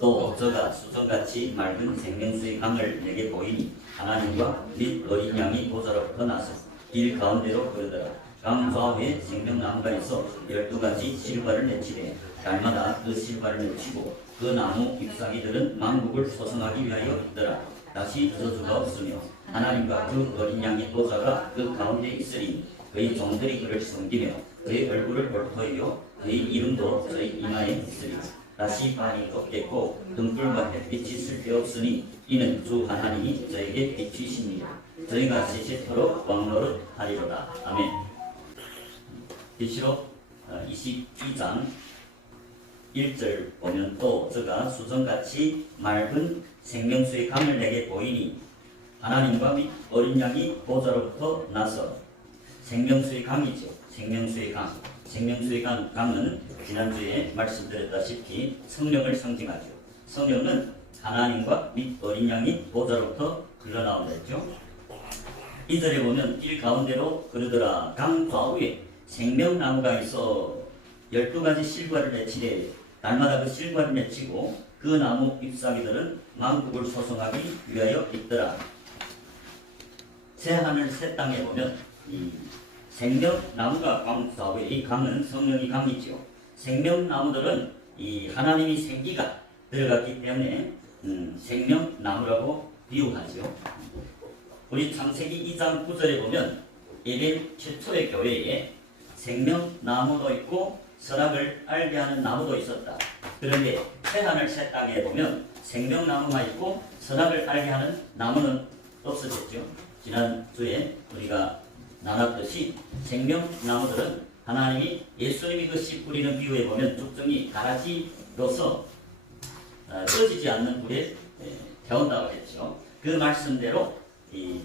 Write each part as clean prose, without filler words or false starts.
또 저가 수정같이 맑은 생명수의 강을 내게 보이니 하나님과 및 어린 양이 보좌로부터 나서 길 가운데로 흐르더라. 강 좌우에 생명나무가 있어 12가지 실과를 맺히되 날마다 그 실과를 맺히고 그 나무 잎사귀들은 만국을 소성하기 위하여 있더라. 다시 저주가 없으며 하나님과 그 어린 양의 보좌가 그 가운데 있으니 그의 종들이 그를 섬기며 그의 얼굴을 볼터이요 그의 이름도 저희 이마에 있으리. 다시 밤이 없겠고 등불과 햇빛이 쓸데없으니 이는 주 하나님이 저에게 비추시니라. 저희가 세세토록 왕노릇 하리로다. 아멘. 계시록 22장 1절 보면 또 저가 수정같이 맑은 생명수의 강을 내게 보이니 하나님과 및 어린 양이 보좌로부터 나서 생명수의 강이죠. 생명수의 강. 생명수의 강은 지난주에 말씀드렸다시피 성령을 상징하죠. 성령은 하나님과 및 어린 양이 보좌로부터 흘러나온다 했죠. 2절에 보면 길 가운데로 흐르더라. 강 좌우에 생명나무가 있어 12가지 실과를 맺히되 날마다 그 실과를 맺히고 그 나무 잎사귀들은 만국을 소성하기 위하여 있더라. 새 하늘 새 땅에 보면 이 생명나무가 강 좌우에, 이 강은 성령이 강이죠. 생명나무들은 이 하나님이 생기가 들어갔기 때문에 생명나무라고 비유하죠. 우리 창세기 2장 9절에 보면 에덴 최초의 교회에 생명나무도 있고 선악을 알게 하는 나무도 있었다. 그런데 새하늘 새 땅에 보면 생명나무가 있고 선악을 알게 하는 나무는 없어졌죠. 지난주에 우리가 나눴듯이 생명나무들은 하나님이 예수님이 그 씨 뿌리는 비유에 보면 쭉정이 가라지로서 꺼지지 않는 불에 태운다고 했죠. 그 말씀대로 이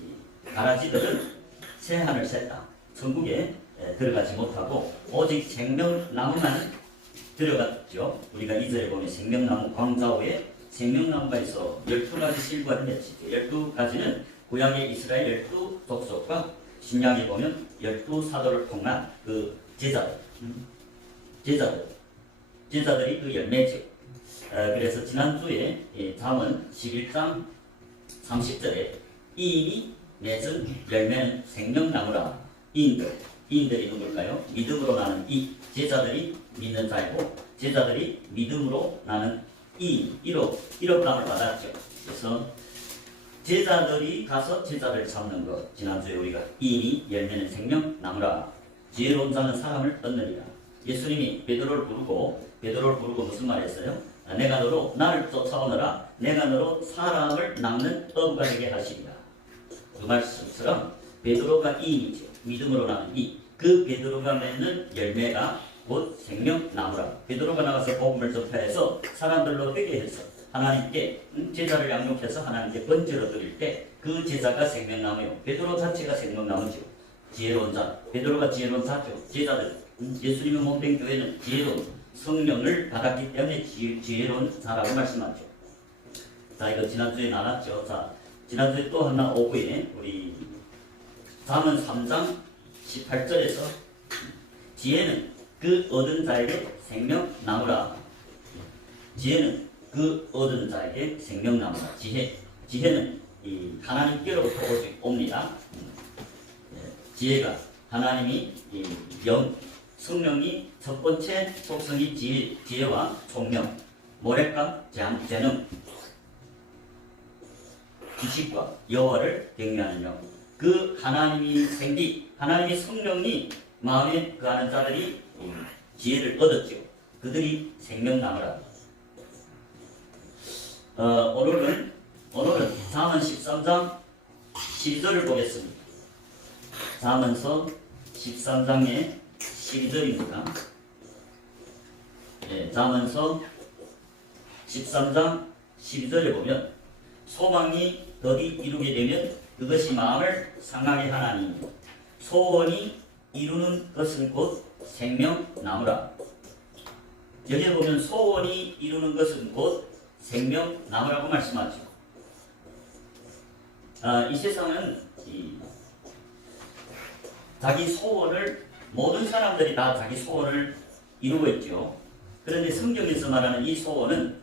가라지들은 새하늘 새 땅 천국에 들어가지 못하고 오직 생명나무만 들어갔죠. 우리가 2절에 보면 생명나무 광좌우에 생명나무가 있어 12가지 실과를 맺히죠. 12가지는 구약의 이스라엘 12족속과 신약에 보면 12사도를 통한 그 제자들이 그 열매죠. 그래서 지난주에 잠언 11장 30절에 이인이 맺은 열매는 생명나무라. 이인들이 누굴까요? 믿음으로 나는 이 제자들이 믿는 자이고 제자들이 믿음으로 나는 이 1억감을 받았죠. 그래서 제자들이 가서 제자를 잡는 것. 지난주에 우리가 이인이 열매는 생명나무라. 지혜로운 자는 사람을 얻느니라. 예수님이 베드로를 부르고 무슨 말 했어요? 내가 너로 나를 쫓아오너라. 내가 너로 사람을 낚는 어부가 되게 하시리라. 그 말씀처럼 베드로가 이인이죠. 믿음으로 나는 이. 그 베드로가 맺는 열매가 곧 생명나무라. 베드로가 나가서 복음을 전파해서 사람들로 회개해서 하나님께 제자를 양육해서 하나님께 번제로 드릴 때 그 제자가 생명나무요. 베드로 자체가 생명나무죠. 지혜로운 자. 베드로가 지혜로운 자죠. 제자들. 예수님의 몸된 교회는 지혜로운 성령을 받았기 때문에 지혜로운 자라고 말씀하죠. 자, 이거 지난주에 나눴죠. 자, 지난주에 또 하나 오후에 우리 잠언 3장 18절에서 지혜는 그 얻은 자에게 생명나무라. 지혜는 그 얻은 자에게 생명나무라. 지혜는 이 하나님께로부터 옵니다. 지혜가 하나님이 성령이 첫 번째 속성이 지혜와 총명, 모략과 재능, 지식과 여호와를 경외하느냐. 그 하나님이 하나님의 성령이 마음에 거하는 자들이 지혜를 얻었죠. 그들이 생명나무라. 오늘은 잠언 13장 12절을 보겠습니다. 잠언서 13장의 12절입니다. 잠언서 13장 12절에 보면 소망이 더디 이루게 되면 그것이 마음을 상하게 하나니 소원이 이루는 것은 곧 생명나무라. 여기에 보면 소원이 이루는 것은 곧 생명나무라고 말씀하죠. 이 세상은 자기 소원을 모든 사람들이 다 자기 소원을 이루고 있죠. 그런데 성경에서 말하는 이 소원은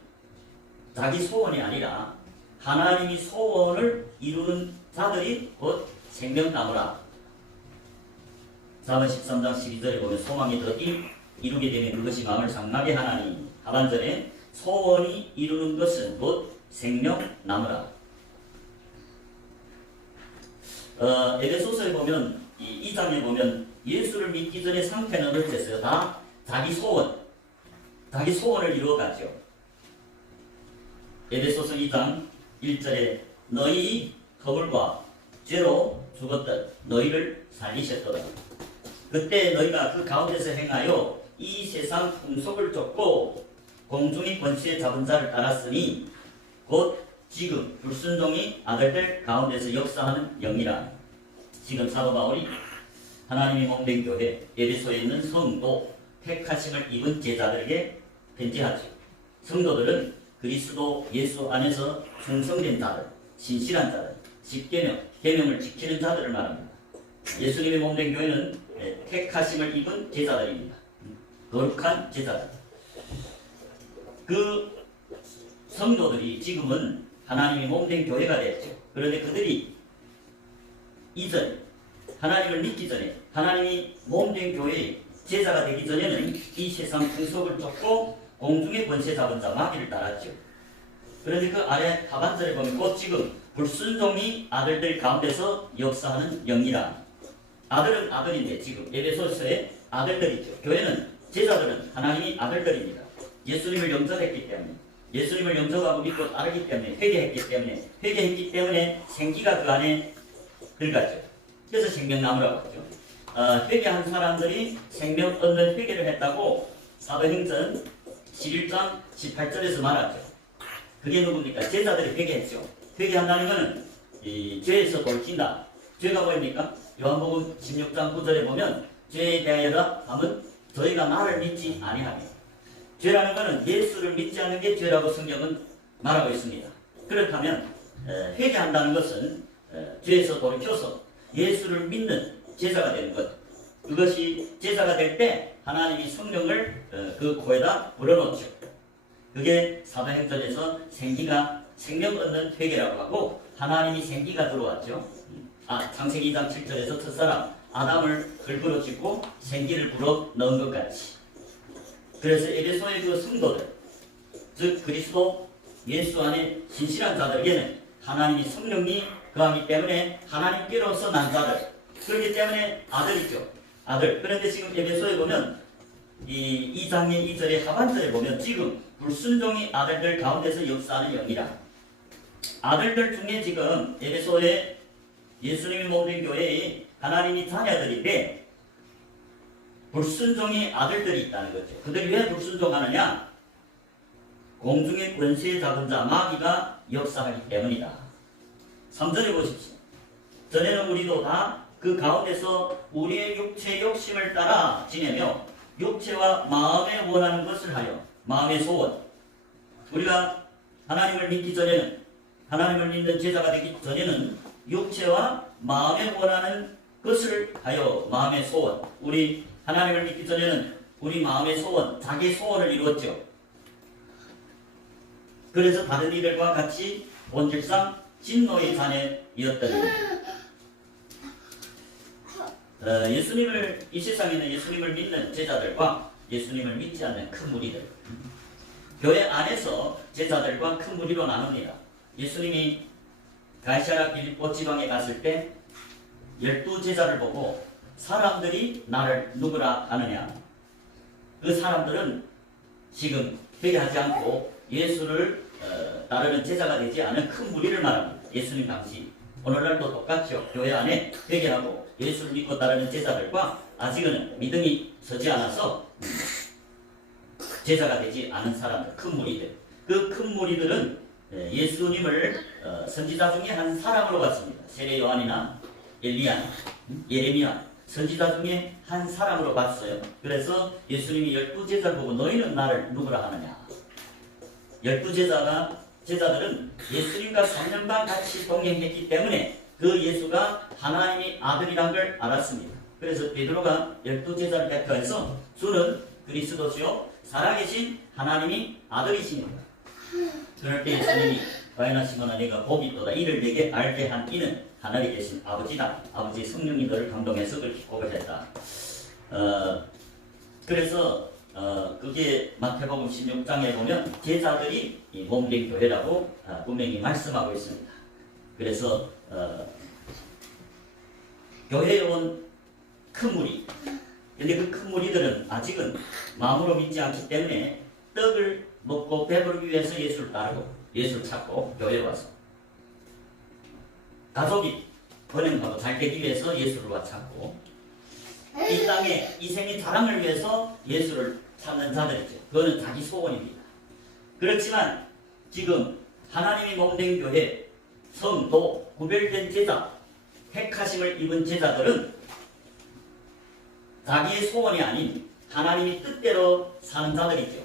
자기 소원이 아니라 하나님이 소원을 이루는 자들이 곧 생명나무라. 사번 13장 12절에 보면 소망이 더 이루게 되면 그것이 마음을 상하게 하나니, 하반절에 소원이 이루는 것은 곧 생명나무라. 에베소서에 보면 이 장에 보면 예수를 믿기 전에 상태는 어땠어요? 다 자기 소원을 이루어가죠. 에베소서 2장 1절에 너희 허물과 죄로 죽었던 너희를 살리셨도다. 그때 너희가 그 가운데서 행하여 이 세상 풍속을 쫓고 공중의 권세에 잡은 자를 따랐으니 곧 지금 불순종이 아들들 가운데서 역사하는 영이라. 지금 사도 바울이 하나님이 몸된 교회 에베소에 있는 성도 택하심을 입은 제자들에게 편지하죠. 성도들은 그리스도 예수 안에서 충성된 자들, 신실한 자들, 십계명, 계명을 지키는 자들을 말합니다. 예수님의 몸된 교회는 택하심을 입은 제자들입니다. 거룩한 제자들. 그 성도들이 지금은 하나님의 몸된 교회가 됐죠. 그런데 그들이 이전 하나님을 믿기 전에, 하나님이 몸된 교회의 제자가 되기 전에는 이 세상 풍속을 쫓고 공중의 권세 잡은 자 마귀를 따랐죠. 그런데 그 아래 하반절에 보면 곧 지금 불순종이 아들들 가운데서 역사하는 영이라. 아들은 아들인데 지금 에베소서의 아들들이죠. 교회는 제자들은 하나님이 아들들입니다. 예수님을 영접했기 때문에, 예수님을 영접하고 믿고 따르기 때문에, 회개했기 때문에 생기가 그 안에 들어갔죠. 그래서 생명나무라고 하죠. 회개한 사람들이 생명 얻는 회개를 했다고 사도행전 11장 18절에서 말하죠. 그게 누굽니까? 제자들이 회개했죠. 회개한다는 것은 이 죄에서 돌이킨다. 죄가 뭐입니까? 요한복음 16장 9절에 보면 죄에 대하여라 함은 저희가 나를 믿지 아니하며. 죄라는 것은 예수를 믿지 않는 게 죄라고 성경은 말하고 있습니다. 그렇다면 회개한다는 것은 죄에서 돌이켜서 예수를 믿는 제자가 되는 것. 그것이 제자가 될 때 하나님이 성령을 그 코에다 불어넣죠. 그게 사도행전에서 생명 얻는 회개라고 하고, 하나님이 생기가 들어왔죠. 창세기 2장 7절에서 첫사람 아담을 걸그러 짓고 생기를 불어 넣은 것 같이. 그래서 에베소의 그 성도들, 즉 그리스도 예수 안에 신실한 자들에게는 하나님이 성령이 거하기 때문에 하나님께로서 난 자들, 그렇기 때문에 아들이죠. 아들. 그런데 지금 에베소에 보면 이 2장의 2절의 하반절에 보면 지금 불순종이 아들들 가운데서 역사하는 영이라. 아들들 중에 지금 에베소에 예수님이 몸된 교회에 하나님이 자녀들인데 불순종의 아들들이 있다는 거죠. 그들이 왜 불순종하느냐? 공중의 권세에 잡은 자 마귀가 역사하기 때문이다. 3절에 보십시오. 전에는 우리도 다 그 가운데서 우리의 육체의 욕심을 따라 지내며 육체와 마음에 원하는 것을 하여, 마음의 소원. 우리가 하나님을 믿기 전에는, 하나님을 믿는 제자가 되기 전에는 육체와 마음에 원하는 것을 하여 마음의 소원. 우리 하나님을 믿기 전에는 우리 마음의 소원, 자기 소원을 이루었죠. 그래서 다른 이들과 같이 본질상 진노의 자녀이었더니 예수님을, 이 세상에 있는 예수님을 믿는 제자들과 예수님을 믿지 않는 큰 무리들, 교회 안에서 제자들과 큰 무리로 나눕니다. 예수님이 갈시아라 빌립보 지방에 갔을 때 12제자를 보고 사람들이 나를 누구라 하느냐. 그 사람들은 지금 회개하지 않고 예수를 따르는 제자가 되지 않은 큰 무리를 말합니다. 예수님 당시. 오늘날도 똑같죠. 교회 안에 회개하고 예수를 믿고 따르는 제자들과 아직은 믿음이 서지 않아서 제자가 되지 않은 사람들, 큰 무리들. 그 큰 무리들은 예수님을 선지자 중에 한 사람으로 봤습니다. 세례 요한이나 엘리야, 예레미야, 선지자 중에 한 사람으로 봤어요. 그래서 예수님이 12제자를 보고 너희는 나를 누구라 하느냐. 12제자들은 예수님과 3년간 같이 동행했기 때문에 그 예수가 하나님의 아들이란 걸 알았습니다. 그래서 베드로가 12제자를 대표해서 주는 그리스도시요 살아계신 하나님이 아들이십니다. 그럴 때 예수님이 가이나 시몬아 네가 복이 있도다. 이를 내게 알게 한 이는 하늘에 계신 아버지다. 아버지 성령이 너를 감동해서 그렇게 고백했다. 그래서 그게 마태복음 16장에 보면 제자들이 이 몸된 교회라고 분명히 말씀하고 있습니다. 그래서 교회에 온 큰 무리, 근데 그 큰 무리들은 아직은 마음으로 믿지 않기 때문에 떡을 먹고 배부르기 위해서 예수를 따르고 예수를 찾고 교회에 와서 가족이 번영하고 잘 되기 위해서 예수를 와 찾고 이 땅에 이 생의 자랑을 위해서 예수를 찾는 자들이죠. 그거는 자기 소원입니다. 그렇지만 지금 하나님이 몸된 교회, 성도, 구별된 제자, 택하심을 입은 제자들은 자기의 소원이 아닌 하나님이 뜻대로 사는 자들이죠.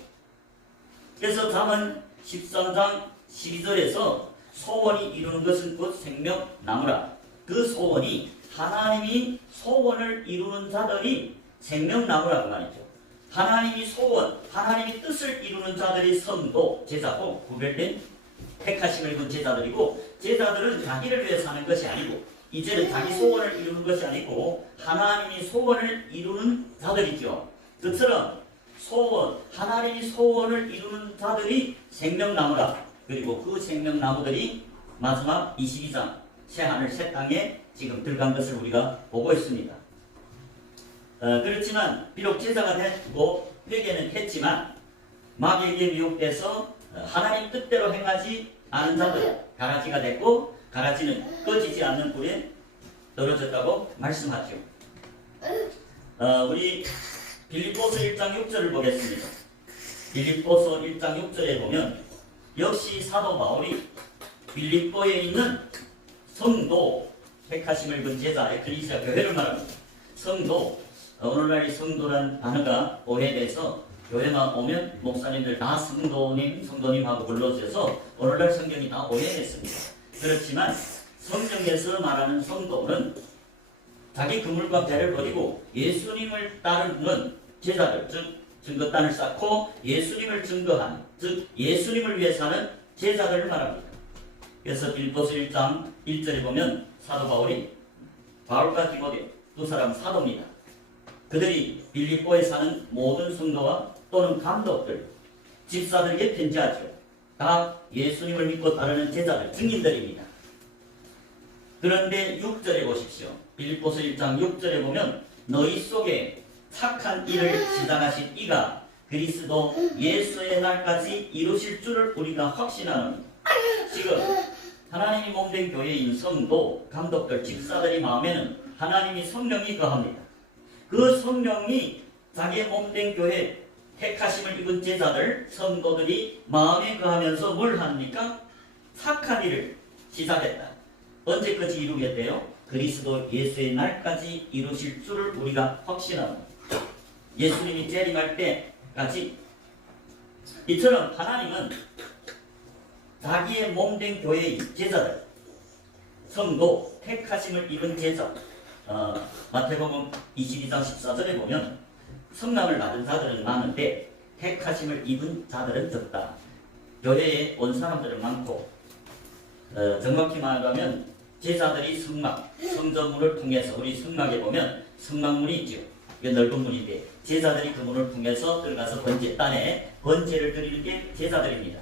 그래서 잠언 13장 12절에서 소원이 이루는 것은 곧 생명나무라. 그 소원이 하나님이 소원을 이루는 자들이 생명나무라고 말이죠. 하나님이 소원, 하나님이 뜻을 이루는 자들이 성도, 제자고 구별된 택하심을 입은 제자들이고 제자들은 자기를 위해 사는 것이 아니고 이제는 자기 소원을 이루는 것이 아니고 하나님이 소원을 이루는 자들이죠. 그처럼 소원, 하나님이 소원을 이루는 자들이 생명나무라. 그리고 그 생명나무들이 마지막 22장 새하늘 새 땅에 지금 들어간 것을 우리가 보고 있습니다. 그렇지만 비록 제자가 됐고 회개는 했지만 마귀에게 미혹돼서 하나님 뜻대로 행하지 않은 자들 가라지가 됐고 가라지는 꺼지지 않는 불에 떨어졌다고 말씀하죠. 우리 빌립보서 1장 6절을 보겠습니다. 빌립보서 1장 6절에 보면 역시 사도 바울이 빌립보에 있는 성도, 택하심을 입은 제자 에클리시아 교회를 말합니다. 성도, 오늘날 이 성도라는 단어가 오해돼서 교회만 오면 목사님들 다 성도님 하고 불러주셔서 오늘날 성경이 다 오해됐습니다. 그렇지만 성경에서 말하는 성도는 자기 그물과 배를 버리고 예수님을 따르는 제자들, 즉 증거단을 쌓고 예수님을 증거한, 즉 예수님을 위해 사는 제자들을 말합니다. 그래서 빌립보서 1장 1절에 보면 사도 바울이 바울과 디모데 두 사람 사도입니다. 그들이 빌립보에 사는 모든 성도와 또는 감독들, 집사들에게 편지하죠. 다 예수님을 믿고 따르는 제자들, 증인들입니다. 그런데 6절에 보십시오. 빌립보서 1장 6절에 보면 너희 속에 착한 일을 시작하신 이가 그리스도 예수의 날까지 이루실 줄을 우리가 확신하노니. 지금 하나님이 몸된 교회인 성도, 감독들, 집사들이 마음에는 하나님이 성령이 거합니다. 그 성령이 자기의 몸된 교회 택하심을 입은 제자들, 성도들이 마음에 거하면서 뭘 합니까? 착한 일을 시작했다. 언제까지 이루겠대요? 그리스도 예수의 날까지 이루실 줄을 우리가 확신합니다. 예수님이 재림할 때까지. 이처럼 하나님은 자기의 몸된 교회의 제자들, 성도, 택하심을 입은 제자, 마태복음 22장 14절에 보면 성남을 받은 자들은 많은데 택하심을 입은 자들은 적다. 교회에 온 사람들은 많고 정확히 말하면 제자들이 성전문을 통해서 우리 성막에 보면 성막문이 있죠. 이게 넓은 문인데 제자들이 그 문을 통해서 들어가서 번제단에 번제를 드리는 게 제자들입니다.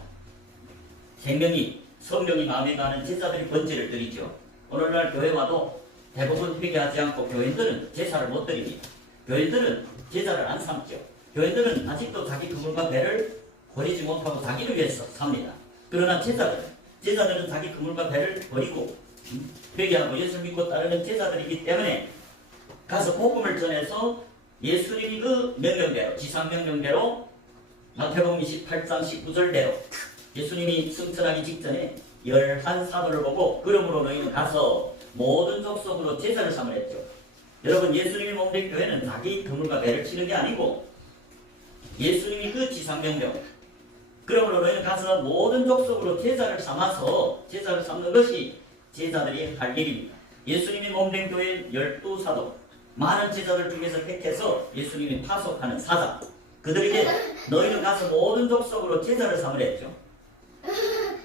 성령이 마음에 가는 제자들이 번제를 드리죠. 오늘날 교회 와도 대부분 회개하지 않고 교인들은 제사를 못 드립니다. 교인들은 제사를 안 삼죠. 교인들은 아직도 자기 그물과 배를 버리지 못하고 자기를 위해서 삽니다. 그러나 제자들은 자기 그물과 배를 버리고 회개하고 예수를 믿고 따르는 제자들이기 때문에 가서 복음을 전해서 예수님이 그 명령대로, 지상명령대로 마태복음 28장 19절대로 예수님이 승천하기 직전에 11사도를 보고 그러므로 너희는 가서 모든 족속으로 제자를 삼으라 했죠. 여러분, 예수님이 몸된 교회는 자기 그물과 배를 치는 게 아니고 예수님이 그 지상명령, 그러므로 너희는 가서 모든 족속으로 제자를 삼아서 제자를 삼는 것이 제자들이 할 일입니다. 예수님이 몸된 교회 12사도, 많은 제자들 중에서 택해서 예수님이 파송하는 사자, 그들에게 너희는 가서 모든 족속으로 제자를 삼으라 했죠.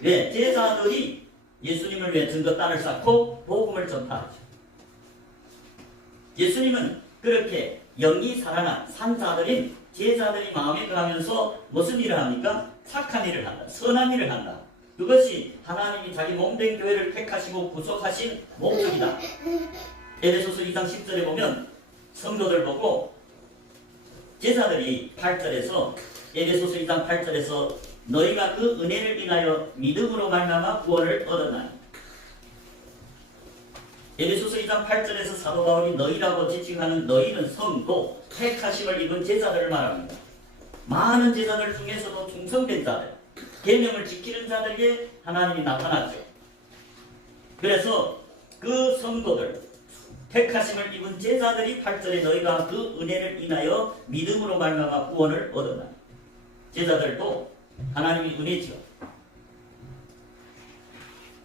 왜? 제자들이 예수님을 위해 증거단을 쌓고 복음을 전파하죠. 예수님은 그렇게 영이 살아난 산자들인 제자들이 마음에 거하면서 무슨 일을 합니까? 착한 일을 한다. 선한 일을 한다. 그것이 하나님이 자기 몸된 교회를 택하시고 구속하신 목적이다. 에베소서 2장 10절에 보면 성도들 보고 제자들이 8절에서 에베소서 2장 8절에서 너희가 그 은혜를 인하여 믿음으로 말미암아 구원을 얻었나니. 에베소서 2장 8절에서 사도 바울이 너희라고 지칭하는 너희는 성도, 택하심을 입은 제자들을 말합니다. 많은 제자들 중에서도 충성된 자들, 계명을 지키는 자들에게 하나님이 나타났죠. 그래서 그 성도들, 택하심을 입은 제자들이 8절에 너희가 그 은혜를 인하여 믿음으로 말미암아 구원을 얻었나니. 제자들도 하나님이 은혜지요.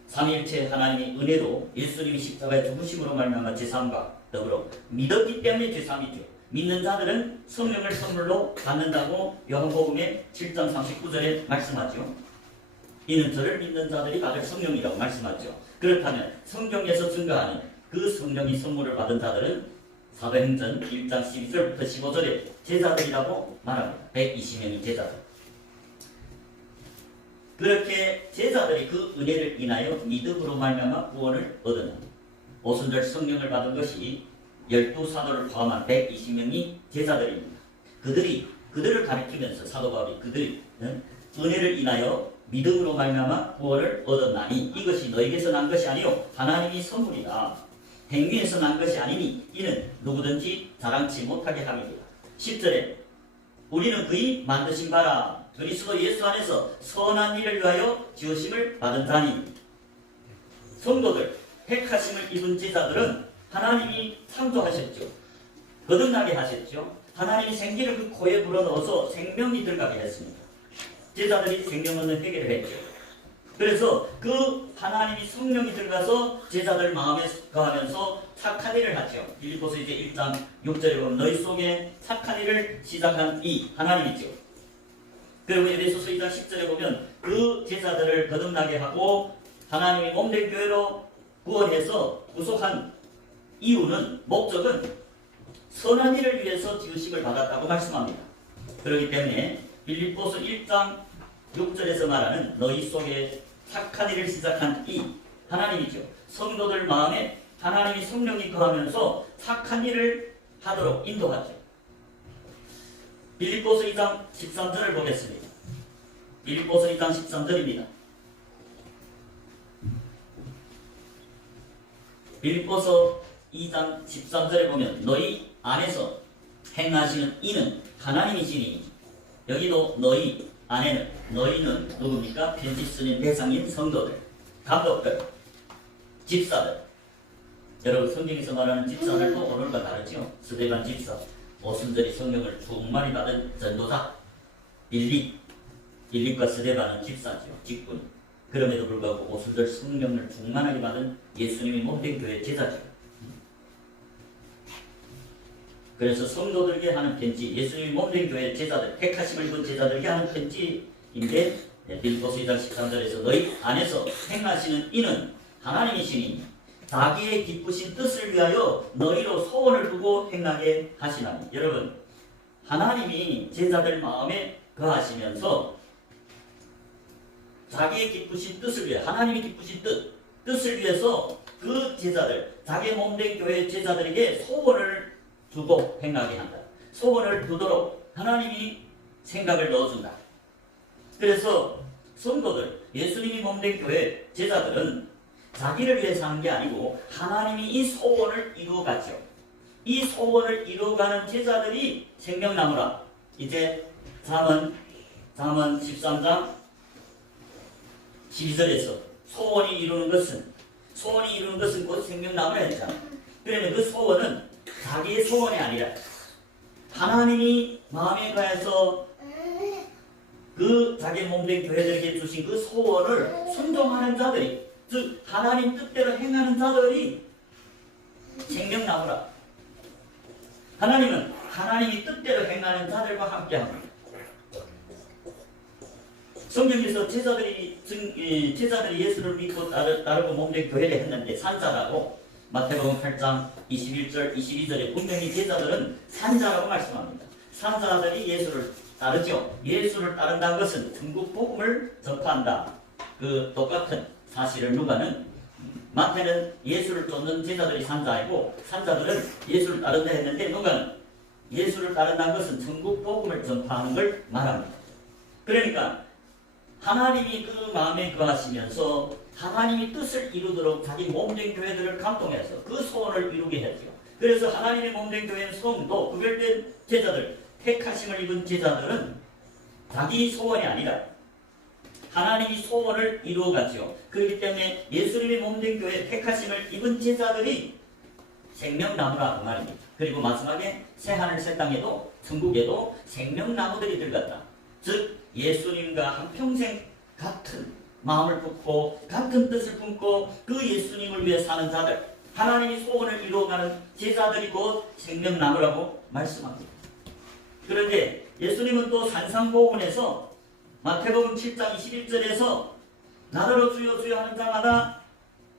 삼위일체 하나님이 은혜로 예수님이 십자가의 죽으심으로 말미암아 제3과 더불어 믿었기 때문에 제3이죠. 믿는 자들은 성령을 선물로 받는다고 요한복음의 7장 39절에 말씀하죠. 이는 저를 믿는 자들이 받을 성령이라고 말씀하죠. 그렇다면 성경에서 증거하는 그 성령이 선물을 받은 자들은 사도행전 1장 12절부터 15절에 제자들이라고 말합니다. 120명의 제자들. 그렇게 제자들이 그 은혜를 인하여 믿음으로 말미암아 구원을 얻으나 오순절 성령을 받은 것이 12사도를 포함한 120명이 제자들입니다. 그들을 가리키면서 사도 바울이 그들이 은혜를 인하여 믿음으로 말미암아 구원을 얻었나니 이것이 너에게서 난 것이 아니요 하나님이 선물이다. 행위에서 난 것이 아니니 이는 누구든지 자랑치 못하게 함이니라. 10절에 우리는 그의 만드신 바라 그리스도 예수 안에서 선한 일을 위하여 지으심을 받은 자니. 성도들, 택하심을 입은 제자들은 하나님이 창조하셨죠. 거듭나게 하셨죠. 하나님이 생기를 그 코에 불어넣어서 생명이 들어가게 했습니다. 제자들이 생명 얻는 회개를 했죠. 그래서 그 하나님이 성령이 들어가서 제자들 마음에 거하면서 착한 일을 하죠. 빌립보서 이제 1장 6절에 보면 너희 속에 착한 일을 시작한 이 하나님이죠. 그리고 에베소서 2장 10절에 보면 그 제자들을 거듭나게 하고 하나님이 몸된 교회로 구원해서 구속한 이유는 목적은 선한 일을 위해서 지으심을 받았다고 말씀합니다. 그렇기 때문에 빌립보서 1장 6절에서 말하는 너희 속에 착한 일을 시작한 이 하나님이죠. 성도들 마음에 하나님이 성령이 거하면서 착한 일을 하도록 인도하죠. 빌립보서 2장 13절을 보겠습니다. 빌립보서 2장 13절입니다. 빌립보서 2장 13절에 보면 너희 안에서 행하시는 이는 하나님이시니. 여기도 너희 안에는 너희는 누굽니까? 편지 쓰는 대상인 성도들, 감독들, 집사들. 여러분 성경에서 말하는 집사들도 오늘과 다르죠. 스데반 집사, 오순절이 성령을 충만히 받은 전도자 빌립과 스데반은 집사죠. 직분. 그럼에도 불구하고 오순절 성령을 충만하게 받은 예수님이 몸된 교회 제자죠. 그래서 성도들에게 하는 편지, 예수님이 몸된 교회 제자들, 택하심을 입은 제자들에게 하는 편지인데 빌립보서 2장 13절에서 너희 안에서 행하시는 이는 하나님이시니 자기의 기쁘신 뜻을 위하여 너희로 소원을 두고 행하게 하시나니. 여러분, 하나님이 제자들 마음에 거하시면서 자기의 기쁘신 뜻을 위해, 하나님이 기쁘신 뜻을 위해서 그 제자들, 자기의 몸된 교회 제자들에게 소원을 두고 행하게 한다. 소원을 두도록 하나님이 생각을 넣어준다. 그래서 성도들, 예수님이 몸된 교회 제자들은 자기를 위해서 하는 게 아니고 하나님이 이 소원을 이루어갔죠. 이 소원을 이루어가는 제자들이 생명나무라. 이제 잠언 13장 12절에서 소원이 이루는 것은 곧 생명나무라 했잖아. 그러면 그 소원은 자기의 소원이 아니라 하나님이 마음에 가해서 그 자기 몸된 교회들에게 주신 그 소원을 순종하는 자들이, 즉 하나님 뜻대로 행하는 자들이 생명나무라. 하나님은 하나님이 뜻대로 행하는 자들과 함께합니다. 성경에서 제자들이 예수를 믿고 따르고 몸된 교회를 했는데 산자라고 마태복음 8장 21절 22절에 분명히 제자들은 산자라고 말씀합니다. 산자들이 예수를 따르죠. 예수를 따른다는 것은 천국 복음을 전파한다. 그 똑같은 사실을 누가는 마태는 예수를 쫓는 제자들이 산자이고 산자들은 예수를 따른다 했는데 누가는 예수를 따른다는 것은 천국 복음을 전파하는 걸 말합니다. 그러니까 하나님이 그 마음에 거하시면서 하나님이 뜻을 이루도록 자기 몸된 교회들을 감동해서 그 소원을 이루게 했죠. 그래서 하나님의 몸된 교회는 성도, 구별된 제자들, 택하심을 입은 제자들은 자기 소원이 아니라 하나님이 소원을 이루어갔죠. 그렇기 때문에 예수님의 몸된 교회 택하심을 입은 제자들이 생명나무라 그 말입니다. 그리고 마지막에 새하늘 새 땅에도 천국에도 생명나무들이 들어갔다. 즉 예수님과 한평생 같은 마음을 품고 같은 뜻을 품고 그 예수님을 위해 사는 자들, 하나님이 소원을 이루어가는 제자들이 곧 생명나무라고 말씀합니다. 그런데 예수님은 또 산상보훈에서 마태복음 7장 21절에서 나더러 주여 주여 하는 자마다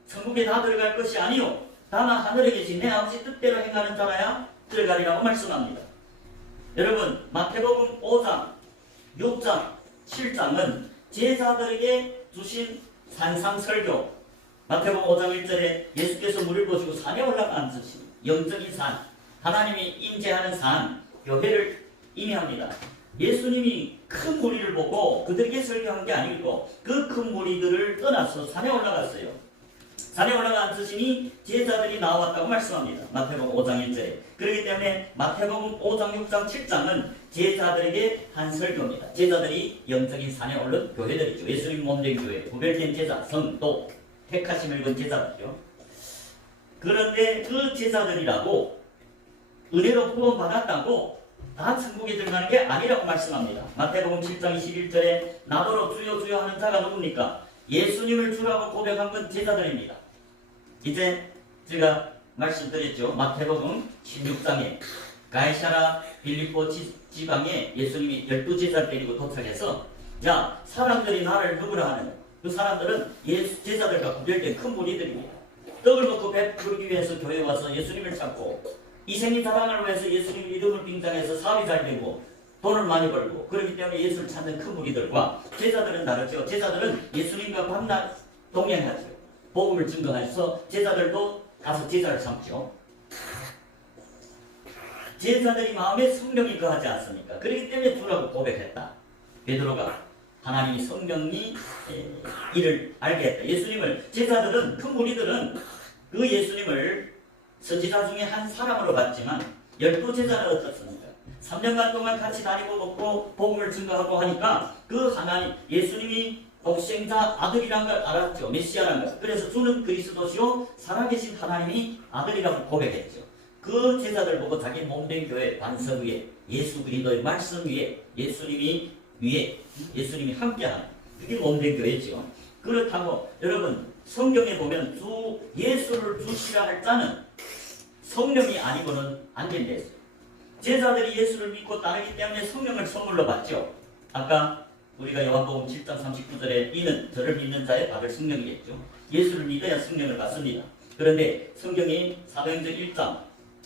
천국에 다 들어갈 것이 아니요 다만 하늘에 계신 내 아버지 뜻대로 행하는 자라야 들어가리라고 말씀합니다. 여러분 마태복음 5장, 6장, 7장은 제자들에게 주신 산상설교. 마태복음 5장 1절에 예수께서 물을 보시고 산에 올라가 앉으시니 영적인 산, 하나님이 임재하는 산, 교회를 의미합니다. 예수님이 큰 무리를 보고 그들에게 설교한 게 아니고 그 큰 무리들을 떠나서 산에 올라갔어요. 산에 올라가 앉으시니 제자들이 나왔다고 말씀합니다. 마태복음 5장 1절에. 그렇기 때문에 마태복음 5장, 6장, 7장은 제자들에게 한 설교입니다. 제자들이 영적인 산에 오른 교회들이죠. 예수님 몸된 교회, 구별된 제자, 성도, 택하심을 입은 제자들이죠. 그런데 그 제자들이라고 은혜로 구원받았다고 다 천국에 들어가는 게 아니라고 말씀합니다. 마태복음 7장 21절에 나더러 주여 주여 하는 자가 누굽니까? 예수님을 주라고 고백한 건 제자들입니다. 이제 제가 말씀드렸죠. 마태복음 16장에 가이사라 빌립보 지방에 예수님이 12제자를 데리고 도착해서 야 사람들이 나를 누구라 하느냐. 그 사람들은 제자들과 구별된 큰 무리들입니다. 떡을 먹고 배부르기 위해서 교회에 와서 예수님을 찾고 이생의 자랑을 위해서 예수님 이름을 빙장해서 사업이 잘 되고 돈을 많이 벌고 그렇기 때문에 예수를 찾는 큰 무리들과 제자들은 다르죠. 제자들은 예수님과 밤낮 동행하죠. 복음을 증거해서 제자들도 가서 제자를 삼죠. 제자들이 마음에 성령이 거하지 않습니까? 그렇기 때문에 주라고 고백했다. 베드로가 하나님이 성령이 이를 알게 했다. 예수님을 제자들은 큰 무리들은 그 예수님을 선지자 중에 한 사람으로 봤지만 12제자는 어떻습니까? 3년간 동안 같이 다니고 먹고 복음을 증거하고 하니까 그 하나님 예수님이 독생자 아들이란 걸 알았죠. 메시아란 걸. 그래서 주는 그리스도시요 살아계신 하나님이 아들이라고 고백했죠. 그 제자들 보고 자기 몸된 교회 반석 위에 예수 그리스도의 말씀 위에 예수님이 함께하는 그게 몸된 교회죠. 그렇다고 여러분 성경에 보면 주 예수를 주시라 할 자는 성령이 아니고는 안 된댔어요. 제자들이 예수를 믿고 따르기 때문에 성령을 선물로 받죠. 아까 우리가 요한복음 7장 39절에 이는 저를 믿는 자의 받을 성령이겠죠. 예수를 믿어야 성령을 받습니다. 그런데 성경이 사도행전 1장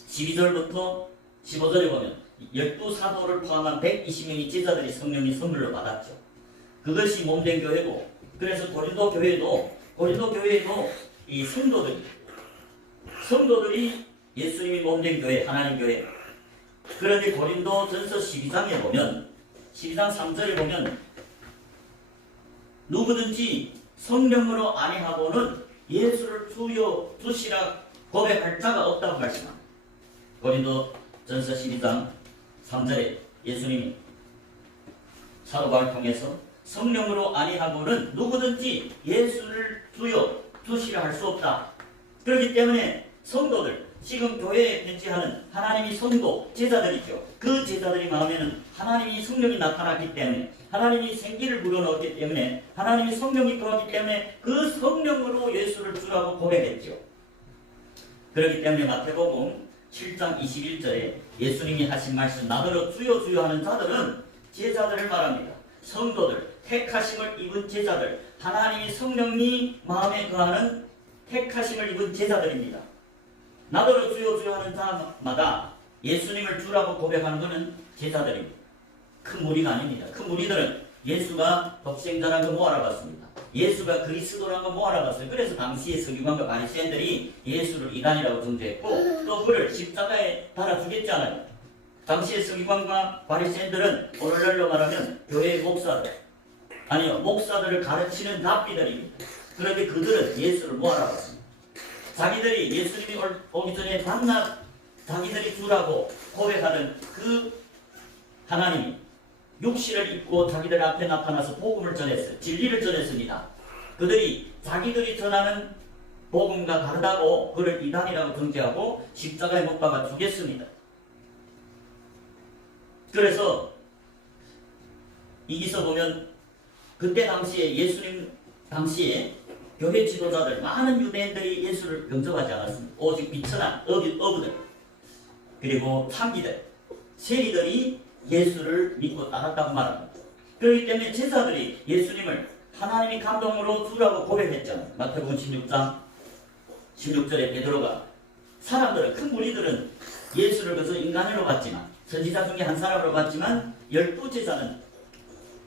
12절부터 15절에 보면 12사도를 포함한 120명의 제자들이 성령이 선물로 받았죠. 그것이 몸된 교회고 그래서 고린도 교회에도 이 성도들이 예수님이 몸된 교회, 하나님 교회. 그런데 고린도 전서 12장에 보면 12장 3절에 보면 누구든지 성령으로 아니하고는 예수를 주여 주시라 고백할 자가 없다고 말씀합니다. 고린도 전서 12장 3절에 예수님이 사도 바울을 통해서 성령으로 아니하고는 누구든지 예수를 주여 주시라 할 수 없다. 그렇기 때문에 성도들 지금 교회에 편지하는 하나님이 성도 제자들이죠. 그 제자들이 마음에는 하나님이 성령이 나타났기 때문에 하나님이 생기를 불어넣었기 때문에 하나님이 성령이 거하기 때문에 그 성령으로 예수를 주라고 고백했죠. 그렇기 때문에 마태복음 7장 21절에 예수님이 하신 말씀 나더러 주여 주여 하는 자들은 제자들을 말합니다. 성도들, 택하심을 입은 제자들, 하나님이 성령이 마음에 거하는 택하심을 입은 제자들입니다. 나더러 주여 주여 하는 자마다 예수님을 주라고 고백하는 것은 제자들입니다. 큰 무리가 아닙니다. 큰 무리들은 예수가 독생자라는 거 못 알아봤습니다. 예수가 그리스도라는 거 못 알아봤어요. 그래서 당시의 서기관과 바리새인들이 예수를 이단이라고 정죄했고 또 그를 십자가에 달아 죽였잖아요. 당시의 서기관과 바리새인들은 오늘날로 말하면 교회의 목사들, 아니요, 목사들을 가르치는 랍비들입니다. 그런데 그들은 예수를 못 알아봤습니다. 자기들이 예수님이 오기 전에 밤낮 자기들이 주라고 고백하는 그 하나님이 육신을 입고 자기들 앞에 나타나서 복음을 전했어요. 진리를 전했습니다. 그들이 자기들이 전하는 복음과 다르다고 그를 이단이라고 정죄하고 십자가에 못 박아 죽였습니다. 그래서 이기서 보면 그때 당시에 예수님 당시에 교회 지도자들 많은 유대인들이 예수를 영접하지 않았습니다. 오직 비천한 어부들 그리고 창기들 세리들이 예수를 믿고 따랐다고 말합니다. 그렇기 때문에 제자들이 예수님을 하나님이 감동으로 주라고 고백했잖아요. 마태복음 16장 16절에 베드로가 사람들은 큰 무리들은 예수를 그래서 인간으로 봤지만 선지자 중에 한 사람으로 봤지만 12제자는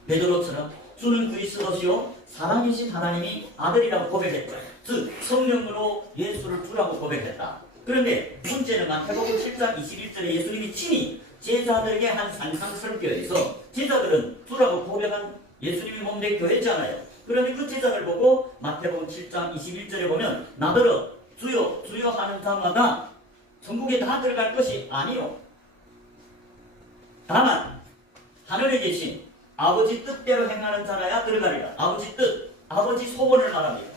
베드로처럼 주는 그리스도시요 살아계신 하나님이 아들이라고 고백했다. 즉 성령으로 예수를 주라고 고백했다. 그런데 문제는 마태복음 7장 21절에 예수님이 친히 제자들에게 한 산상설교에서 제자들은 주라고 고백한 예수님이 몸된 교회잖아요. 그런데 그 제자들 보고 마태복음 7장 21절에 보면 나더러 주여 주여 하는 자마다 천국에 다 들어갈 것이 아니요 다만 하늘에 계신 아버지 뜻대로 행하는 자라야 들어가리라. 아버지 뜻, 아버지 소원을 말합니다.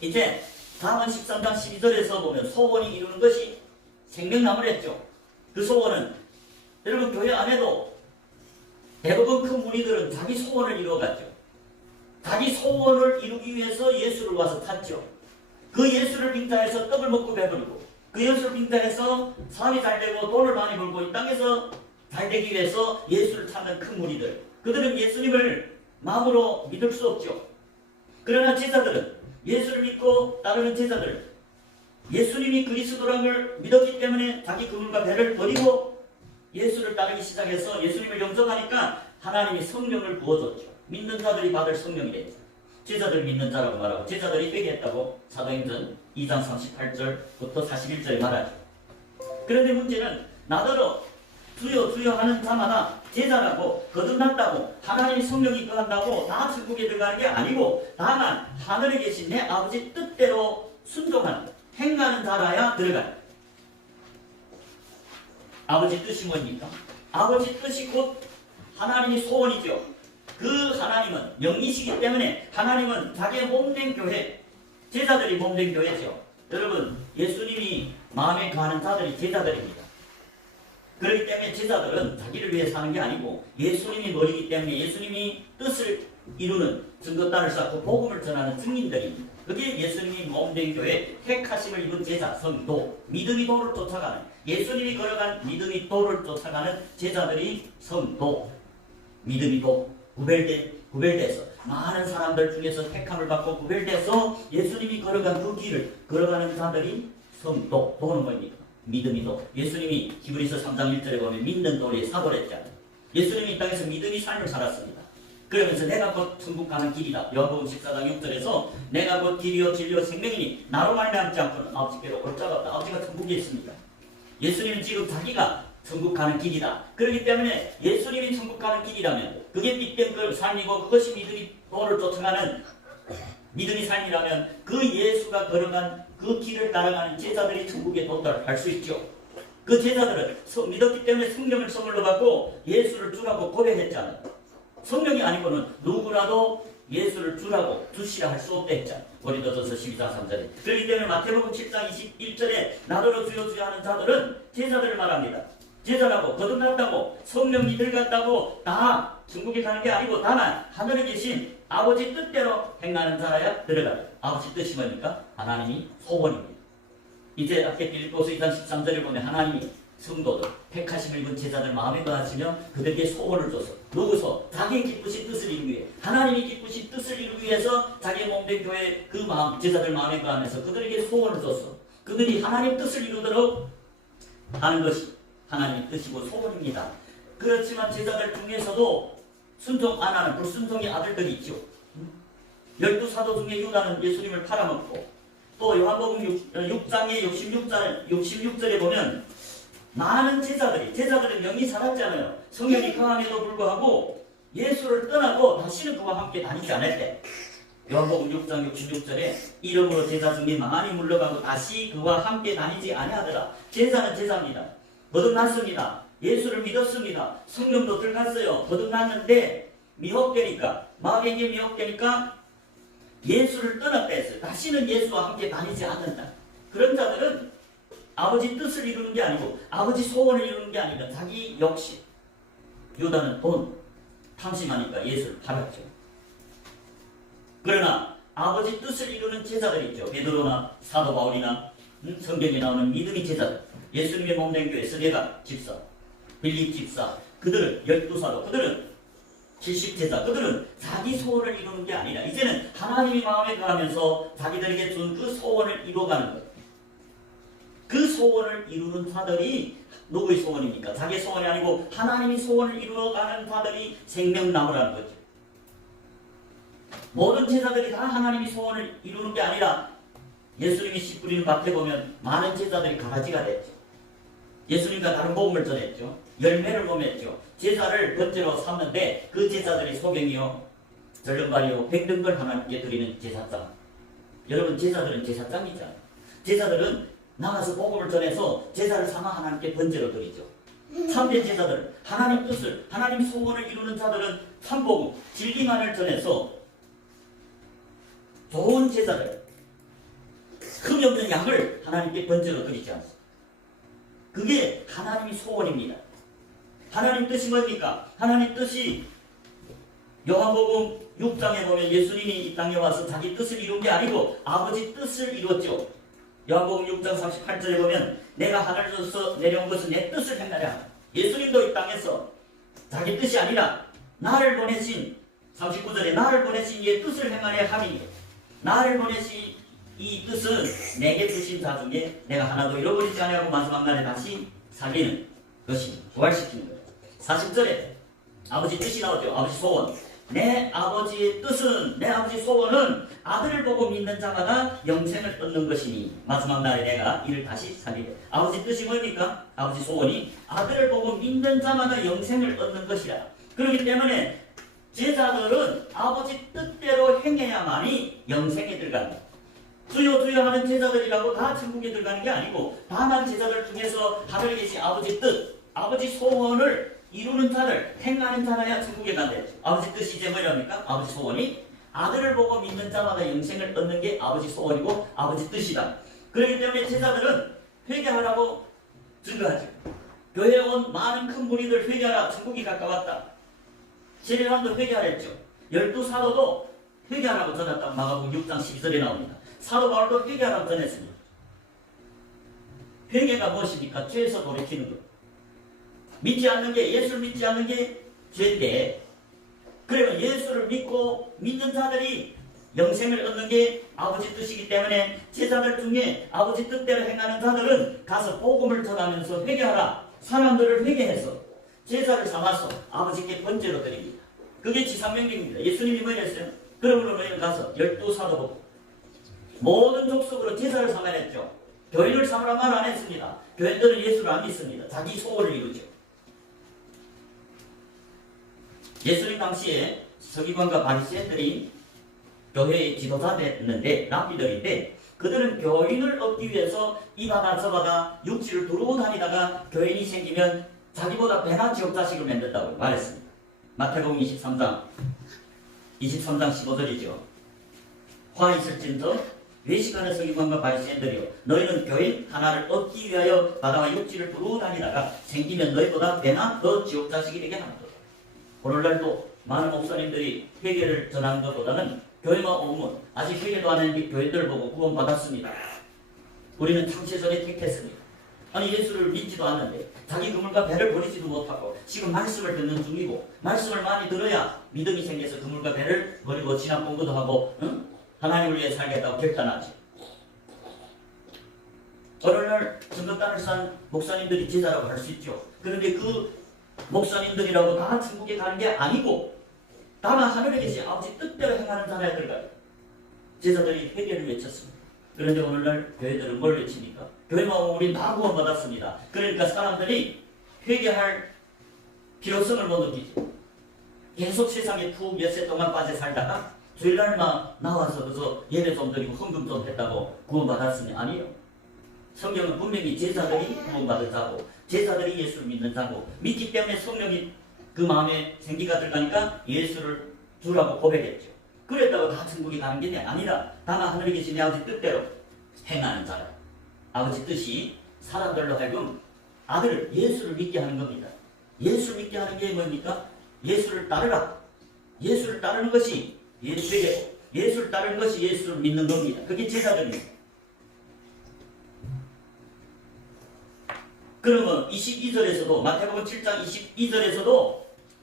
이제 다음은 13장 12절에서 보면 소원이 이루는 것이 생명나무를 했죠. 그 소원은 여러분 교회 안에도 대부분 큰 무리들은 자기 소원을 이루어갔죠. 자기 소원을 이루기 위해서 예수를 와서 탔죠. 그 예수를 빙자해서 떡을 먹고 배부르고 그 예수를 빙자해서 사업이 잘 되고 돈을 많이 벌고 이 땅에서 잘 되기 위해서 예수를 찾는 큰 무리들, 그들은 예수님을 마음으로 믿을 수 없죠. 그러나 제자들은 예수를 믿고 따르는 제자들, 예수님이 그리스도라는 걸 믿었기 때문에 자기 그물과 배를 버리고 예수를 따르기 시작해서 예수님을 영접하니까 하나님이 성령을 부어줬죠. 믿는 자들이 받을 성령이 됐죠. 제자들 믿는 자라고 말하고 제자들이 회개했다고 사도행전 2장 38절부터 41절에 말하죠. 그런데 문제는 나더러 주여 주여 하는 자마다 제자라고 거듭났다고 하나님의 성령이 거한다고 다 천국에 들어가는 게 아니고 다만 하늘에 계신 내 아버지 뜻대로 순종하는 행하는 자라야 들어가요. 아버지 뜻이 뭡니까? 아버지 뜻이 곧 하나님의 소원이죠. 그 하나님은 영이시기 때문에 하나님은 자기의 몸된 교회, 제자들이 몸된 교회죠. 여러분 예수님이 마음에 거하는 자들이 제자들입니다. 그렇기 때문에 제자들은 자기를 위해 사는 게 아니고 예수님이 머리이기 때문에 예수님이 뜻을 이루는 증거단을 쌓고 복음을 전하는 증인들입니다. 그게 예수님이 몸된 교회 택하심을 입은 제자, 성도, 믿음의 도를 쫓아가는 예수님이 걸어간 믿음의 도를 쫓아가는 제자들이 성도, 믿음의 도, 구별돼서 많은 사람들 중에서 택함을 받고 구별돼서 예수님이 걸어간 그 길을 걸어가는 자들이 성도, 도는 뭡니까? 믿음이 도. 예수님이 히브리서 3장 1절에 보면 믿는 도리에 사도를 했잖아요. 예수님이 이 땅에서 믿음의 삶을 살았습니다. 그러면서 내가 곧 천국 가는 길이다. 요한복음 14장 6절에서 내가 곧 길이요 진리요 생명이니 나로 말미암지 않고는 아버지께로 올 자가 없다. 아버지가 천국에 있습니다. 예수님은 지금 자기가 천국 가는 길이다. 그렇기 때문에 예수님이 천국 가는 길이라면 그게 빛된 그 삶이고 그것이 믿음의 도를 쫓아가는 믿음의 삶이라면 그 예수가 걸어간 그 길을 따라가는 제자들이 천국에 도달할 수 있죠. 그 제자들은 믿었기 때문에 성령을 선물로 받고 예수를 주라고 고백했잖아요. 성령이 아니고는 누구라도 예수를 주라고 주시라 할 수 없다 했잖아요. 고린도전서 12장 3절에. 그렇기 때문에 마태복음 7장 21절에 나더러 주여 주여 하는 자들은 제자들을 말합니다. 제자라고 거듭났다고 성령이 들어갔다고 다 천국에 가는 게 아니고 다만 하늘에 계신 아버지 뜻대로 행하는 자라야 들어가요. 아버지 뜻이 뭡니까? 하나님이 소원입니다. 이제 앞에 빌립보서 2장 13절을 보면 하나님이 성도들, 택하심을 입은 제자들 마음에 거하시며 그들에게 소원을 줘서 누구서 자기의 기쁘신 뜻을 이루기 위해 하나님이 기쁘신 뜻을 이루기 위해서 자기의 몸된 교회 그 마음 제자들 마음에 거하면서 그들에게 소원을 줬어. 그들이 하나님 뜻을 이루도록 하는 것이 하나님의 뜻이고 소원입니다. 그렇지만 제자들 중에서도 순종 안 하는 불순종의 아들들이 있죠. 12사도 중에 유다는 예수님을 팔아먹고 또 요한복음 6장의 66절에 보면 많은 제자들은 영이 살았잖아요. 성령이 강함에도 불구하고 예수를 떠나고 다시는 그와 함께 다니지 않았대. 요한복음 6장 66절에 이름으로 제자 중에 많이 물러가고 다시 그와 함께 다니지 아니하더라. 제자는 제자입니다. 거듭났습니다. 예수를 믿었습니다. 성령도 들어갔어요. 거듭났는데 미혹되니까 마귀에게 미혹되니까 예수를 떠났다 했어요. 다시는 예수와 함께 다니지 않는다. 그런 자들은 아버지 뜻을 이루는 게 아니고 아버지 소원을 이루는 게 아니라 자기 욕심. 유다는 돈 탐심하니까 예수를 팔았죠. 그러나 아버지 뜻을 이루는 제자들 있죠. 베드로나 사도 바울이나 성경에 나오는 믿음의 제자들, 예수님의 몸된 교회 스데가 집사, 빌립 집사, 그들은 12사도, 그들은 70제자, 그들은 자기 소원을 이루는 게 아니라 이제는 하나님이 마음에 거하면서 자기들에게 준 그 소원을 이루어가는 것. 그 소원을 이루는 자들이 누구의 소원입니까? 자기의 소원이 아니고 하나님이 소원을 이루어가는 자들이 생명나무라는 거죠. 모든 제자들이 다 하나님이 소원을 이루는 게 아니라 예수님이 씨 뿌리는 밭에 보면 많은 제자들이 가라지가 됐죠. 예수님과 다른 복음을 전했죠. 열매를 맺죠. 제자를 번제로 삼는데 그 제자들이 소경이요, 절름발이요, 백등걸 하나님께 드리는 제사장. 여러분 제자들은 제사장이잖아요. 제자들은 나가서 복음을 전해서 제자를 삼아 하나님께 번제로 드리죠. 참된 제자들, 하나님 뜻을, 하나님 소원을 이루는 자들은 참복음, 진리만을 전해서 좋은 제자들, 흠이 없는 양을 하나님께 번제로 드리지 않습니다. 그게 하나님의 소원입니다. 하나님 뜻이 뭡니까? 하나님 뜻이 요한복음 6장에 보면 예수님이 이 땅에 와서 자기 뜻을 이룬 게 아니고 아버지 뜻을 이뤘죠. 요한복음 6장 38절에 보면 내가 하늘에서 내려온 것은 내 뜻을 행하랴. 예수님도 이 땅에서 자기 뜻이 아니라 나를 보내신 39절에 나를 보내신 이의 뜻을 행하려 함이니 나를 보내신 이 뜻은 내게 주신 자 중에 내가 하나도 잃어버리지 아니하고 마지막 날에 다시 살리는 것이 부활시키는 거예요. 40절에 아버지 뜻이 나오죠. 아버지 소원. 내 아버지의 뜻은, 내 아버지 소원은 아들을 보고 믿는 자마다 영생을 얻는 것이니 마지막 날에 내가 이를 다시 살리래. 아버지 뜻이 뭡니까? 아버지 소원이 아들을 보고 믿는 자마다 영생을 얻는 것이라. 그렇기 때문에 제자들은 아버지 뜻대로 행해야만이 영생에 들어간다. 주여 주여 하는 제자들이라고 다 천국에 들어가는 게 아니고 다만 제자들 중에서 하늘에 계신 아버지 뜻, 아버지 소원을 이루는 자를 행하는 자라야 천국에 간다. 아버지 뜻이 이제 뭐랍니까? 아버지 소원이 아들을 보고 믿는 자마다 영생을 얻는 게 아버지 소원이고 아버지 뜻이다. 그렇기 때문에 제자들은 회개하라고 증거하죠. 교회에 온 많은 큰 무리들 회개하라. 천국이 가까웠다. 세례요한도 회개하랬죠. 12사도도 회개하라고 전했다. 마가복음 6장 12절에 나옵니다. 사도 바울도 회개하라고 전했습니다. 회개가 무엇입니까? 죄에서 돌이키는 것. 믿지 않는 게, 예수를 믿지 않는 게 죄인데, 그러면 예수를 믿고 믿는 자들이 영생을 얻는 게 아버지 뜻이기 때문에 제자들 중에 아버지 뜻대로 행하는 자들은 가서 복음을 전하면서 회개하라. 사람들을 회개해서 제자를 삼아서 아버지께 번제로 드립니다. 그게 지상명령입니다. 예수님이 뭐 했어요? 그러므로 너희는 가서 12사도 모든 족속으로 제자를 삼아냈죠. 교인을 삼으라 말 안 했습니다. 교인들은 예수를 안 믿습니다. 자기 소원을 이루죠. 예수님 당시에 서기관과 바리새인들이 교회의 지도자였는데 랍비들인데 그들은 교인을 얻기 위해서 이 바다 저 바다 육지를 두루 다니다가 교인이 생기면 자기보다 배나 지옥 자식을 만든다고 말했습니다. 마태복음 23장 15절이죠. 화 있을진저 외식하는 서기관과 바리새인들이요 너희는 교인 하나를 얻기 위하여 바다와 육지를 두루 다니다가 생기면 너희보다 배나 더 지옥 자식이 되게 하는 것. 오늘날도 많은 목사님들이 회개를 전하는 것보다는 교회만 오면 아직 회개도 안 했는데 교회들을 보고 구원받았습니다. 우리는 창세전에 택했습니다. 아니 예수를 믿지도 않는데 자기 그물과 배를 버리지도 못하고 지금 말씀을 듣는 중이고 말씀을 많이 들어야 믿음이 생겨서 그물과 배를 버리고 진학 공부도 하고 하나님을 위해 살겠다고 결단하지. 어느 날 전도단을 산 목사님들이 제자라고 할 수 있죠. 그런데 그 목사님들이라고 다 천국에 가는 게 아니고 다만 하늘에 계신 아버지 뜻대로 행하는 자라야 될까요? 제자들이 회개를 외쳤습니다. 그런데 오늘날 교회들은 뭘 외칩니까? 교회만 오면 우린 다 구원받았습니다. 그러니까 사람들이 회개할 필요성을 못 느끼죠. 계속 세상에 푹 엿새 동안 빠져 살다가 주일날만 나와서 그저 예배 좀 드리고 헌금 좀 했다고 구원받았으니 아니에요. 성경은 분명히 제자들이 구원받은 자고 제자들이 예수를 믿는 자고 믿기 때문에 성령이 그 마음에 생기가 들어가니까 예수를 주라고 고백했죠. 그랬다고 다 천국에 가는 게 아니라 다만 하늘에 계신 내 아버지 뜻대로 행하는 자라. 아버지 뜻이 사람들로 하여금 아들을 예수를 믿게 하는 겁니다. 예수를 믿게 하는 게 뭡니까? 예수를 따르라. 예수를 따르는 것이 예수에게 예수를 따르는 것이 예수를 믿는 겁니다. 그게 제자들입니다. 그러면 22절에서도 마태복음 7장 22절에서도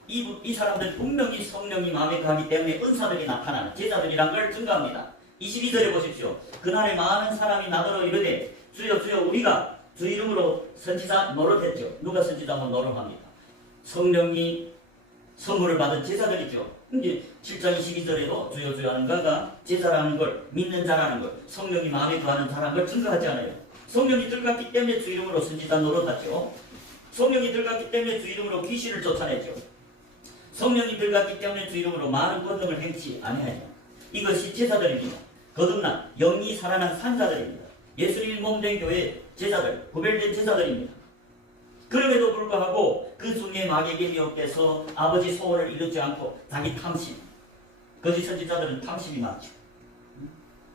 이 사람들 분명히 성령이 마음에 가기 때문에 은사들이 나타나는 제자들이란 걸 증거합니다. 22절에 보십시오. 그날에 많은 사람이 나더러 이르되 주여 주여 우리가 주 이름으로 선지자 노릇했죠. 누가 선지자 노릇합니다. 성령이 선물을 받은 제자들이죠. 이제 7장 22절에도 주여 주여 하는 자가 제자라는 걸 믿는 자라는 걸 성령이 마음에 거하는 자라는 걸 증거하지 않아요. 성령이 들어갔기 때문에 주 이름으로 선지자 노릇하죠. 성령이 들어갔기 때문에 주 이름으로 귀신을 쫓아내죠. 성령이 들어갔기 때문에 주 이름으로 많은 권능을 행치 아니하냐. 이것이 제자들입니다. 거듭난 영이 살아난 산자들입니다. 예수님이 몸된 교회 제자들, 구별된 제자들입니다. 그럼에도 불구하고 그 중에 마귀에게 미혹돼서 아버지 소원을 이루지 않고 자기 탐심, 거짓 선지자들은 탐심이 많죠.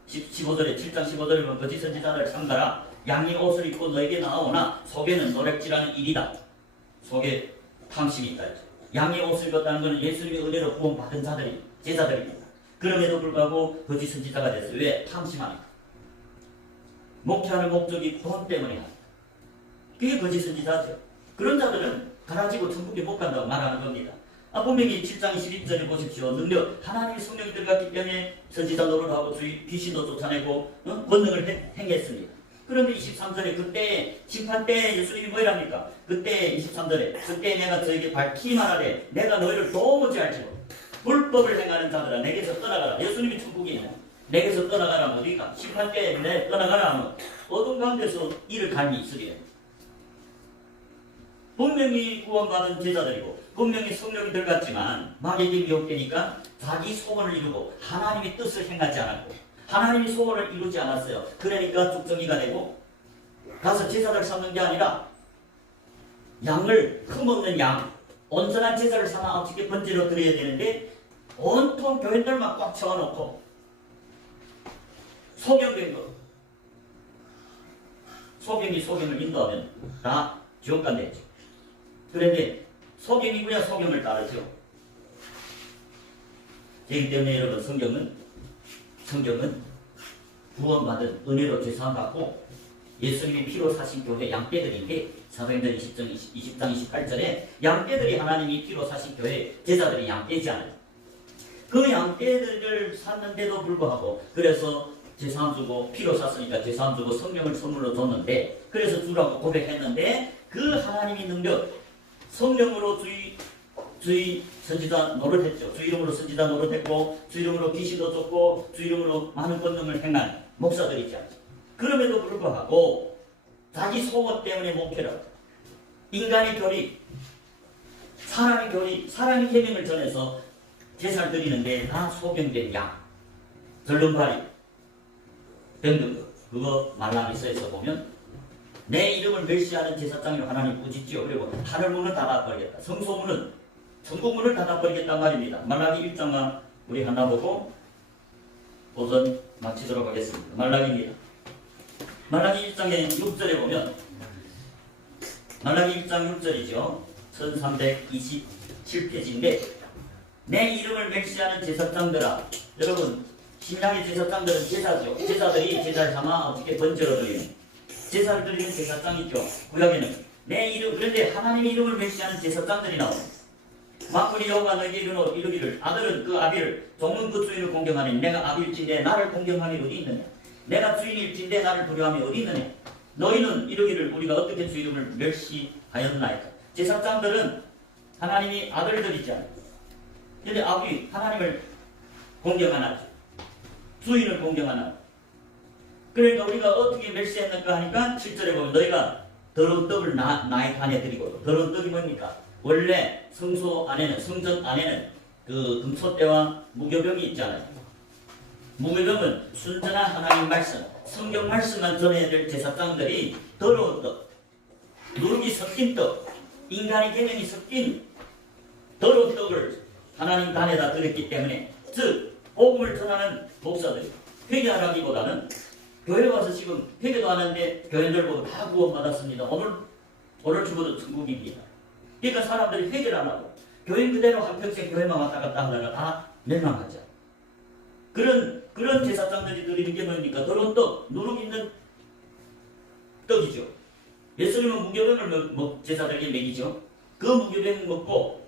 15절에 7장 15절에 보면 거짓 선지자들 삼가라. 양의 옷을 입고 너에게 나오나 속에는 노략질하는 일이다. 속에 탐심이 있다. 양의 옷을 입었다는 것은 예수님의 은혜로 구원받은 자들이 제자들입니다. 그럼에도 불구하고 거짓 선지자가 됐어요. 왜? 탐심하니까. 목회하는 목적이 돈 때문에 합니다. 그게 거짓 선지자죠. 그런 자들은 가라지고 천국에 못 간다고 말하는 겁니다. 분명히 7장 22절에 보십시오. 능력, 하나님의 성령이 들어갔기 때문에 선지자 노릇하고 주의 귀신도 쫓아내고 권능을 행했습니다. 그런데 23절에 그때 심판 때 예수님이 뭐랍니까? 그때 23절에 그때 내가 저에게 밝히 말하되 내가 너희를 도무지 알지로 불법을 행하는 자들아 내게서 떠나가라. 예수님이 천국에 있냐? 내게서 떠나가라 하면 어디가? 심판 때 내 떠나가라 하면 어둠 가운데서 이를 갈미 있으리라. 분명히 구원받은 제자들이고 분명히 성령이 들어갔지만 마귀에게 미혹되니까 자기 소원을 이루고 하나님의 뜻을 행하지 않았고 하나님의 소원을 이루지 않았어요. 그러니까 죽정이가 되고 가서 제사를 삼는 게 아니라 양을 흠없는 양 온전한 제사를 삼아 어떻게 번제로 드려야 되는데 온통 교인들만 꽉 채워놓고 소경된 거 소경이 소경을 인도하면 다 지옥 간대죠. 그런데 소경이고야 소경을 따르죠. 그렇기 때문에 여러분 성경은 구원받은 은혜로 죄사함 받고 예수님이 피로 사신 교회 양떼들인데 사도행전 20장 28절에 양떼들이 하나님이 피로 사신 교회 제자들이 양떼지 않아요. 그 양떼들을 샀는데도 불구하고 그래서 죄사함 주고 피로 샀으니까 죄사함 주고 성령을 선물로 줬는데 그래서 주라고 고백했는데 그 하나님의 능력 성령으로 주의 선지자 노릇했죠. 주 이름으로 선지자 노릇했고 주 이름으로 귀신도 쫓고 주 이름으로 많은 권능을 행한 목사들이지 않죠. 그럼에도 불구하고 자기 소원 때문에 목회를 인간의 교리 사람의 교리 사람의 계명을 전해서 제사를 드리는데 다 소경된 양 절름발이 등등 그거 말라기서에서 보면 내 이름을 멸시하는 제사장이로 하나님 꾸짖지요. 그리고 하늘문을 닫아버리겠다. 성소문은 천국문을 닫아버리겠단 말입니다. 말라기 1장만 우리 하나 보고 우선 마치도록 하겠습니다. 말라기입니다. 말라기 1장의 6절에 보면 말라기 1장 6절이죠. 1327페이지인데 내 이름을 멸시하는 제사장들아 여러분 신약의 제사장들은 제사죠. 제자들이 제사를 삼아 어떻게 번제로 드리는 제사를 드리는 제사장이죠. 구약에는 내 이름, 그런데 하나님의 이름을 맹세하는 제사장들이 나옵니다. 만군의 여호와 너에게 이르기를 아들은 그 아비를 종은 그 주인을 공경하니 내가 아비일진데 나를 공경함이 어디 있느냐. 내가 주인일진데 나를 두려움이 어디 있느냐. 너희는 이르기를 우리가 어떻게 주 이름을 멸시하였나이까. 제사장들은 하나님이 아들들이잖아요. 근데 아비 하나님을 공경하나 주인을 공경하나. 그러니까 우리가 어떻게 멸시했는가 하니까 7절에 보면 너희가 더러운 떡을 나의 단에 드리고. 더러운 떡이 뭡니까? 원래 성소 안에는, 성전 안에는 그 금소대와 무교병이 있잖아요. 무교병은 순전한 하나님 말씀, 성경 말씀만 전해야 될 제사장들이 더러운 떡, 누룩이 섞인 떡, 인간의 계명이 섞인 더러운 떡을 하나님 단에다 드렸기 때문에, 즉 복음을 전하는 목사들이 회개하라기보다는 교회 와서 지금 회개도 하는데 교인들 보고 다 구원받았습니다. 오늘 죽어도 천국입니다. 그러니까 사람들이 회개를 안 하고 교인 그대로 한평생 교회만 왔다 갔다 하다가 다 멸망하죠. 그런 제사장들이 드리는 게 뭡니까? 더러운 떡, 누룩 있는 떡이죠. 예수님은 무교병을 제사들에게 먹이죠. 그 무교병 먹고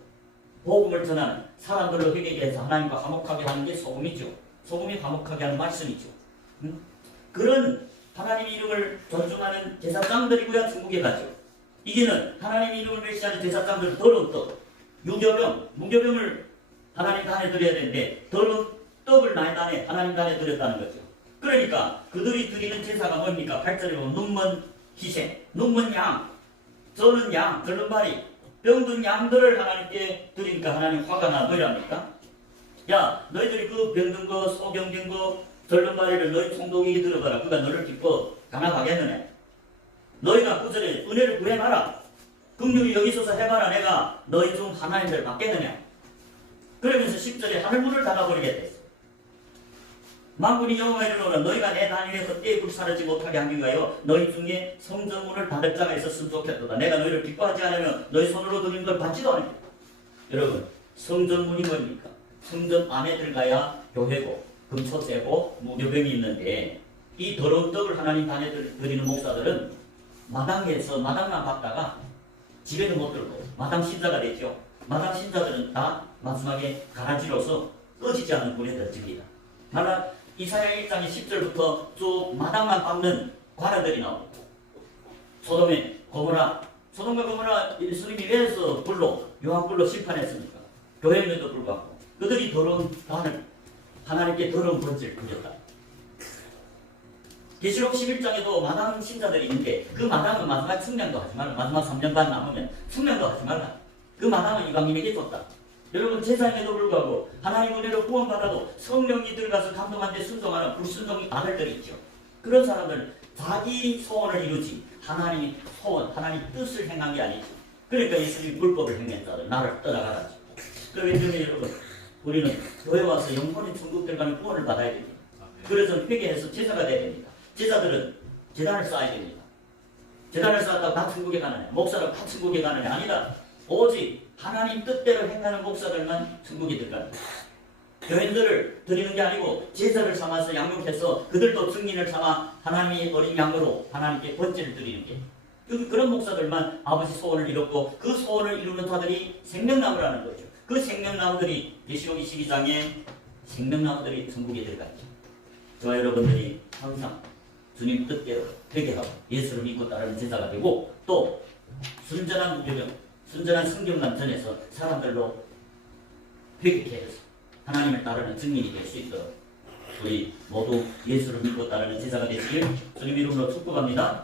복음을 전하는 사람들로 회개하게 해서 하나님과 화목하게 하는 게 소금이죠. 소금이 화목하게 하는 말씀이죠. 그런 하나님의 이름을 존중하는 제사장들이고야 천국에 가죠. 이게는 하나님의 이름을 멸시하는 제사장들 더러운 떡, 유교병, 무교병을 하나님 단에 드려야 되는데 더러운 떡을 나의 단에, 하나님 단에 드렸다는 거죠. 그러니까 그들이 드리는 제사가 뭡니까? 8절에 보면 눈먼 희생, 눈먼 양, 저는 양, 절름발이, 병든 양들을 하나님께 드리니까 하나님 화가 나. 뭐랍니까? 야, 너희들이 그 병든 거, 소경된 거, 절름발이를 너희 총독에게 들어가라. 그가 너를 기뻐 강압하겠느냐. 너희가 9절에 은혜를 구해봐라. 긍휼히 여기서서 해봐라. 내가 너희 중 하나님들 받겠느냐. 그러면서 10절에 하늘문을 닫아버리게 됐어. 만군이 여호와 이르노라 너희가 내 단위에서 때에 불사르지 못하게 하기 위하여 너희 중에 성전문을 닫을 자가 있었으면 좋겠도다. 내가 너희를 기뻐하지 않으면 너희 손으로 드린 걸 받지도 않으리라. 여러분, 성전문이 뭡니까? 성전 안에 들어가야 교회고 금초대고 무교병이 있는데, 이 더러운 떡을 하나님 단에 드리는 목사들은 마당에서 마당만 받다가 집에도 못 들고 마당 신자가 됐죠. 마당 신자들은 다 마지막에 가라지로서 꺼지지 않는 불에 던집니다. 이사야 1장의 10절부터 쭉 마당만 밟는 관아들이 나옵니다. 소돔과 고모라 예수님이 왜서 유황불로 심판했습니까? 교회임에도 불구하고 그들이 더러운 단을 하나님께 더러운 번지를 그렸다. 계시록 11장에도 마당 신자들이 있는데 그 마당은 마지막 숙련도 하지 말라. 마지막 3년 반 남으면 숙련도 하지 말라. 그 마당은 이방인에게 줬다. 여러분, 제사임에도 불구하고 하나님 은혜로 구원받아도 성령이 들어가서 감동한데 순종하는 불순종의 아들들이 있죠. 그런 사람들은 자기 소원을 이루지 하나님의 소원, 하나님의 뜻을 행한 게 아니죠. 그러니까 예수님이 불법을 행했다를 나를 떠나가라. 그렇기 때문에 여러분, 우리는 교회 와서 영혼의 천국 들어가는 구원을 받아야 됩니다. 그래서 회개해서 제사가 돼야 됩니다. 제사들은 제단을 쌓아야 됩니다. 제단을 쌓았다고 다 천국에 가느냐, 목사를 다 천국에 가느냐, 아니다. 오직 하나님 뜻대로 행하는 목사들만 천국에 들어갑니다. 교인들을 드리는 게 아니고 제사를 삼아서 양육해서 그들도 증인을 삼아 하나님의 어린 양으로 하나님께 번제를 드리는 게, 그런 목사들만 아버지 소원을 이뤘고 그 소원을 이루는 자들이 생명나무라는 거죠. 그 생명나무들이 계시록 22장에 생명나무들이 천국에 들어갔죠. 저와 여러분들이 항상 주님 뜻대로 회개하고 예수를 믿고 따르는 제사가 되고, 또 순전한 무교병, 순전한 성경만 전해서 사람들로 회개케 해서 하나님을 따르는 증인이 될 수 있도록 우리 모두 예수를 믿고 따르는 제사가 되시길 주님 이름으로 축복합니다.